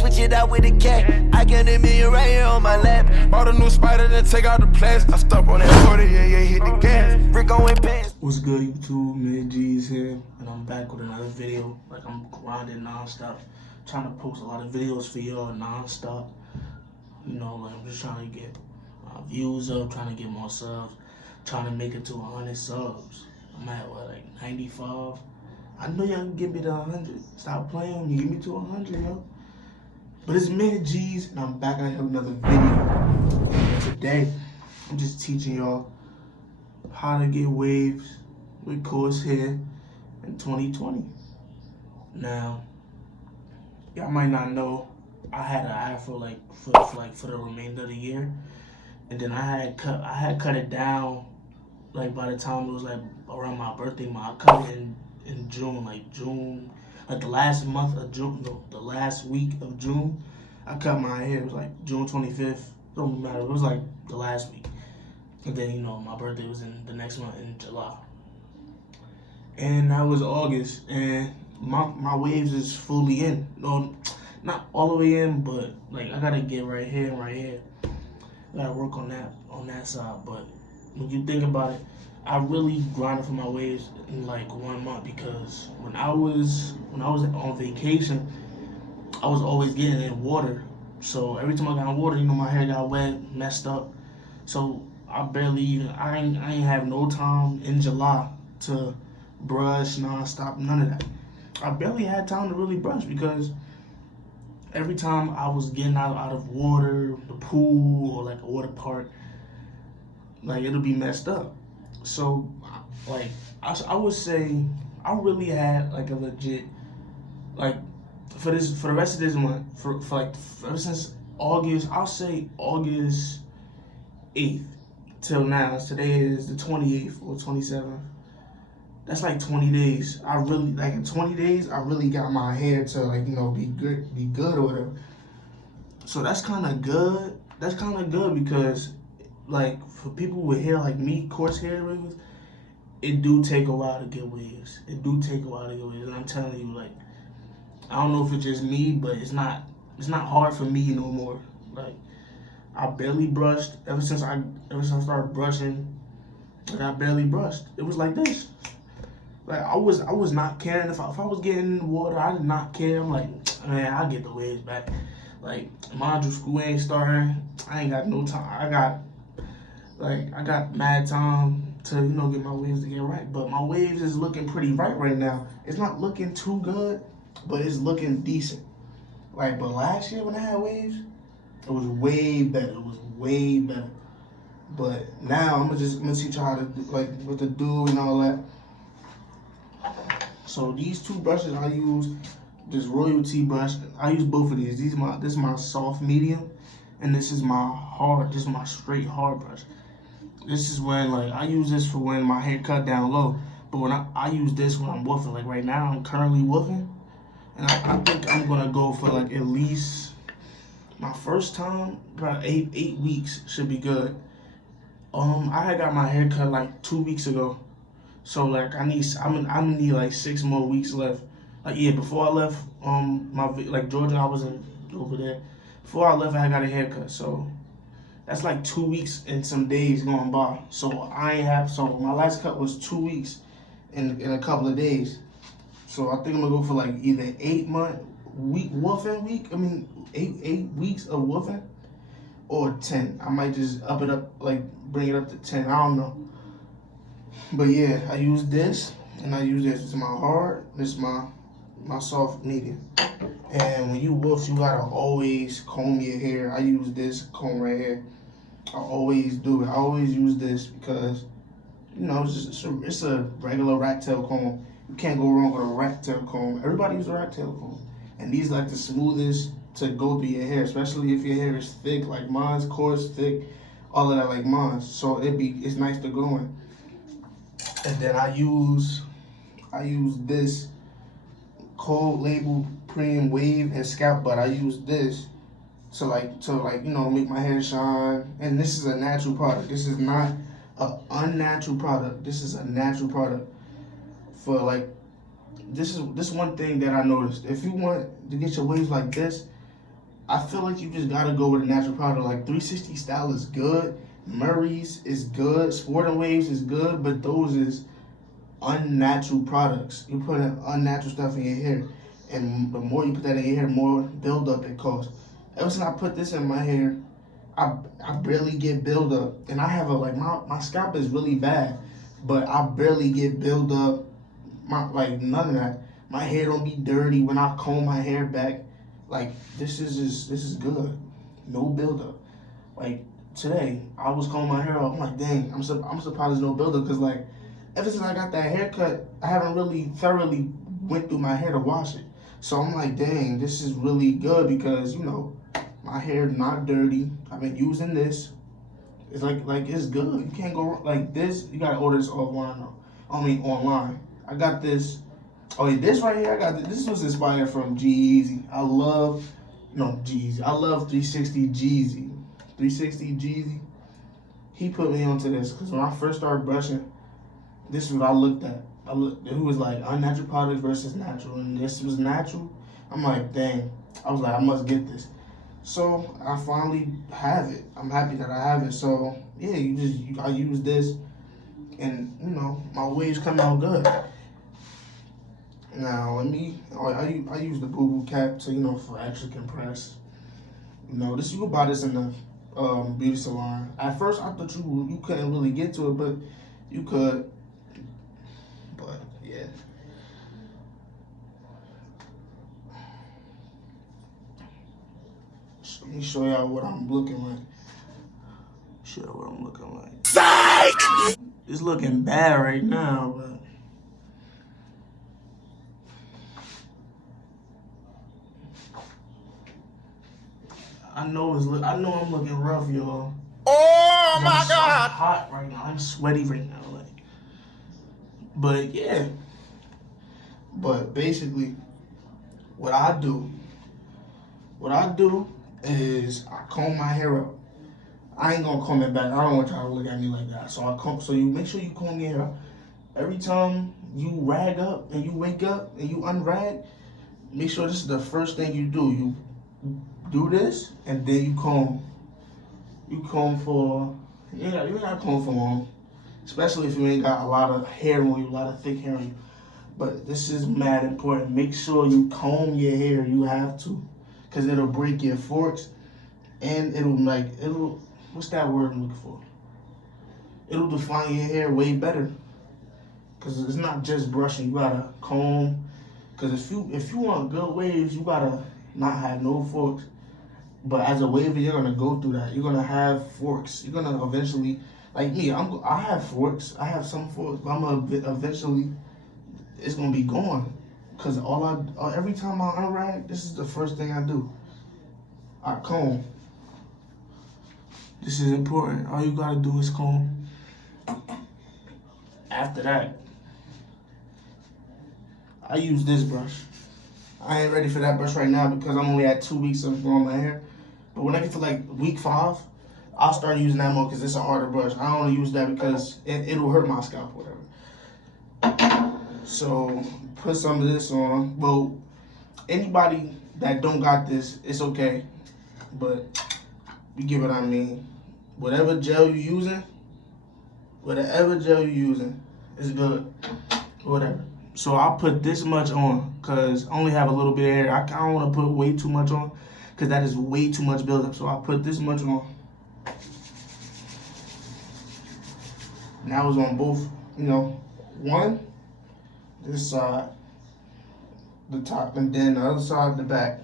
switch it out with a cat. I got a million right here on my lap. Bought a new Spider, then take out the plastic. I stop on that 40, yeah, hit the gas. Rick going past. What's good, YouTube? Man, G's here, and I'm back with another video. Like, I'm grinding non-stop, trying to post a lot of videos for y'all non-stop. You know, like, I'm just trying to get views up, trying to get more subs, trying to make it to 100 subs. I'm at, what, like 95? I know y'all can get me to 100. Stop playing with me, get me to 100, yo. But it's Man G's, and I'm back at another video. And today, I'm just teaching y'all how to get waves with coarse hair in 2020. Now, y'all might not know, I had an afro for the remainder of the year, and then I had cut it down like by the time it was like around my birthday month. I cut it in June, like the last month of June, no, the last week of June. I cut my hair. It was like June 25th. Don't matter. It was like the last week. And then, you know, my birthday was in the next month in July. And that was August. And my waves is fully in. No, not all the way in, but like I gotta get right here and right here. I gotta work on that side. But when you think about it, I really grinded for my waves in like 1 month, because when I was on vacation, I was always getting in water. So every time I got in water, you know, my hair got wet, messed up. So I ain't have no time in July to brush non-stop, none of that. I barely had time to really brush, because every time I was getting out of water, the pool or like a water park, like it'll be messed up. So like I would say I really had like a legit, like for the rest of this month, for like ever since August, I'll say August 8th till now. Today is the 28th or 27th. That's like 20 days. I really, like in 20 days, I really got my hair to, like, you know, be good or whatever. So that's kind of good. That's kind of good, because like for people with hair like me, coarse hair waves, it do take a while to get waves. It do take a while to get waves, and I'm telling you, like, I don't know if it's just me, but it's not hard for me no more. Like, I barely brushed ever since I started brushing. Like, I barely brushed. It was like this. Like, I was not caring if I was getting in the water. I did not care. I'm like, man, I'll get the waves back. Like, mind you, school ain't starting. I ain't got no time. I got mad time to, you know, get my waves to get right. But my waves is looking pretty right now. It's not looking too good, but it's looking decent. Like, but last year when I had waves, it was way better. It was way better. But now I'm gonna teach you how to do, like, what to do and all that. So these two brushes I use, this Royalty brush, I use both of these. This is my soft medium, and this is my hard. This is my straight hard brush. This is when, like, I use this for when my hair cut down low. But when I use this when I'm woofing. Like right now, I'm currently woofing, and I think I'm gonna go for like at least my first time, about 8 weeks should be good. I had got my hair cut like 2 weeks ago, so like I'm gonna need like 6 more weeks left. Like, yeah, before I left like Georgia, I was over there. Before I left, I got a haircut, so that's like 2 weeks and some days going by. So my last cut was 2 weeks in a couple of days. So I think I'm gonna go for like either 8 weeks of woofing, or 10. I might just up it up, like bring it up to 10. I don't know. But yeah, I use this and I use this. This is my hard. This is my soft medium. And when you woof, you gotta always comb your hair. I use this comb right here. I always do it. I always use this because, you know, it's a regular rat tail comb. You can't go wrong with a rat tail comb. Everybody uses a rat tail comb. And these like the smoothest to go through your hair, especially if your hair is thick like mine's, coarse, thick, all of that like mine. So it's nice to go in. And then I use this Cold Label Premium Wave and Scalp Butt. I use this to like you know, make my hair shine. And this is a natural product. This is not an unnatural product. This is a natural product. For like, this is one thing that I noticed. If you want to get your waves like this, I feel like you just gotta go with a natural product. Like 360 Style is good, Murray's is good, Sporting Waves is good, but those is unnatural products. You put in unnatural stuff in your hair, and the more you put that in your hair, the more buildup it causes. Ever since I put this in my hair, I barely get buildup, and I have my scalp is really bad, but I barely get buildup. None of that. My hair don't be dirty when I comb my hair back. Like this is good. No buildup. Like today, I was combing my hair off. I'm like, dang, I'm surprised there's no buildup, because like ever since I got that haircut, I haven't really thoroughly went through my hair to wash it. So I'm like, dang, this is really good, because you know my hair not dirty. I've been using this. It's like it's good. You can't go wrong. Like this. You gotta order this offline though. I mean online. I got this. Oh yeah, this right here. I got this. This was inspired from G-Eazy. I love 360 Jeezy. 360 Jeezy. He put me onto this, because when I first started brushing, this is what I looked at. It was like unnatural products versus natural, and this was natural. I'm like, dang. I was like, I must get this. So I finally have it. I'm happy that I have it. So yeah, I use this, and you know my waves come out good. Now I use the Boo Boo cap to for extra compress. This, you can buy this in the beauty salon. At first I thought you couldn't really get to it, but you could. But yeah. Let me show y'all what I'm looking like. Show y'all what I'm looking like. Psych! It's looking bad right now, but I know I'm looking rough, y'all. Oh my God! I'm hot right now. I'm sweaty right now, But yeah. But basically, what I do is I comb my hair up. I ain't gonna comb it back. I don't want y'all to look at me like that. So you make sure you comb your hair up. Every time you rag up and you wake up and you unrag, make sure this is the first thing you do. You do this and then you comb. You comb for, you gotta comb for long. Especially if you ain't got a lot of hair on you, a lot of thick hair on you. But this is mad important. Make sure you comb your hair. You have to. Because it'll break your forks. And it'll, what's that word I'm looking for? It'll define your hair way better. Because it's not just brushing. You gotta comb. Because if you want good waves, you gotta not have no forks. But as a waver, you're gonna go through that. You're gonna have forks. You're gonna eventually, like me, I have forks. I have some forks, but I'm gonna eventually, it's gonna be gone. Cause every time I unrag, this is the first thing I do. I comb. This is important. All you gotta do is comb. After that, I use this brush. I ain't ready for that brush right now because I'm only at 2 weeks of growing my hair. But when I get to like week 5, I'll start using that more because it's a harder brush. I don't want to use that because it'll hurt my scalp or whatever. So put some of this on. Well, anybody that don't got this, it's okay. But you get what I mean. Whatever gel you're using, is good. Whatever. So I'll put this much on because I only have a little bit of hair. I don't want to put way too much on because that is way too much buildup. So I'll put this much on. Now it's on both, one, this side, the top, and then the other side, the back.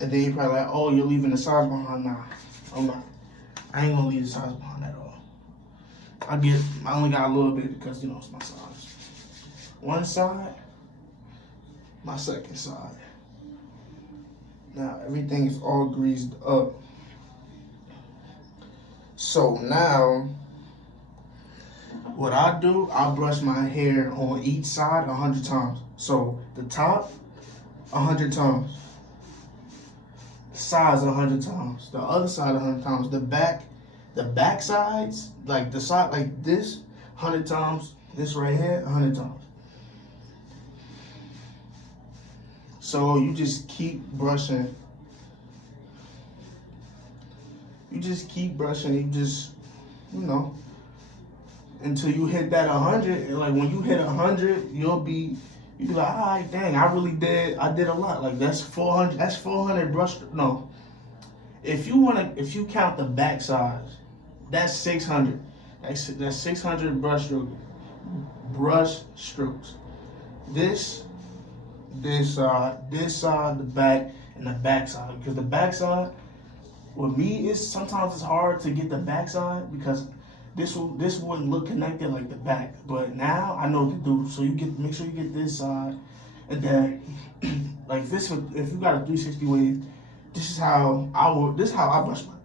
And then you're probably like, oh, you're leaving the sides behind. Nah, I'm not. I ain't gonna leave the sides behind at all. I only got a little bit because, it's my size. One side, my second side. Now, everything is all greased up. So now, what I do, I'll brush my hair on each side 100 times. So, the top, 100 times. Sides 100 times. The other side 100 times. The back sides, like the side like this, 100 times. This right here, 100 times. So you just keep brushing. You just keep brushing. You just, you know, until you hit that 100. And like when you hit 100, you'll be like, all right, dang, I did a lot. Like that's 400. That's 400 brush. No, if you count the back sides, that's 600. That's 600 brush strokes. This side, the back, and the back side. Because the back side, with me, sometimes it's hard to get the back side because this wouldn't look connected like the back. But now I know what to do. So make sure you get this side, and then like this. If you got a 360 wave, this is how I brush mine.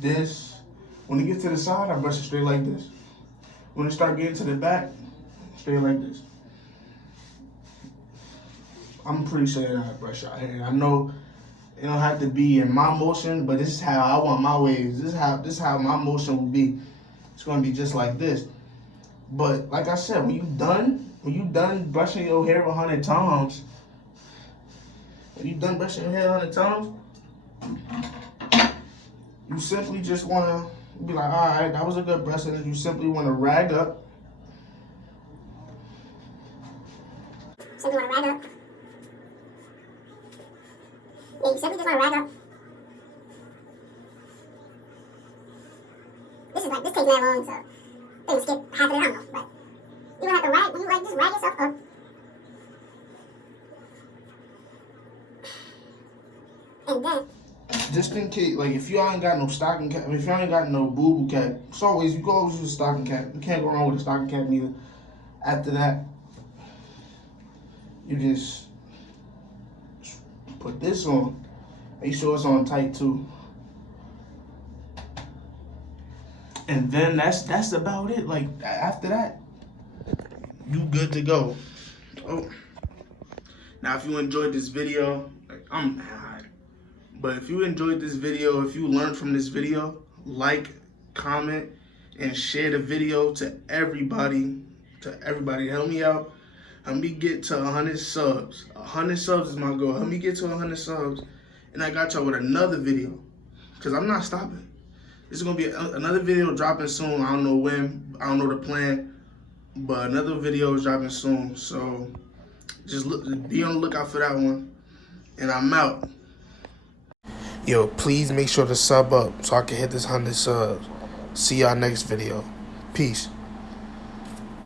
This, when it gets to the side, I brush it straight like this. When it start getting to the back, straight like this. I'm pretty sure that I brush out hair. I know it don't have to be in my motion, but this is how I want my waves. This is how my motion will be. It's gonna be just like this. But like I said, when you done brushing your hair 100 times, you simply just wanna be like, all right, that was a good brush, and then you simply wanna rag up. Yeah, you simply just want to rag up. This takes not long, so I think skip half of it, I don't know, but you don't have to rag, when you like, just rag yourself up. And then, just in case, like if you ain't got no stocking cap, if you ain't got no boo-boo cap, you can always use a stocking cap. You can't go wrong with a stocking cap neither. After that, you just put this on. Make sure it's on tight too. And then that's about it. Like after that, you good to go. Oh. Now if you enjoyed this video, like I'm mad. But if you enjoyed this video, if you learned from this video, like, comment, and share the video to everybody. Help me out. Help me get to 100 subs. 100 subs is my goal. Help me get to 100 subs. And I got y'all with another video. Because I'm not stopping. This is going to be another video dropping soon. I don't know when. I don't know the plan. But another video is dropping soon. So just be on the lookout for that one. And I'm out. Yo, please make sure to sub up so I can hit this 100 subs. See y'all next video. Peace.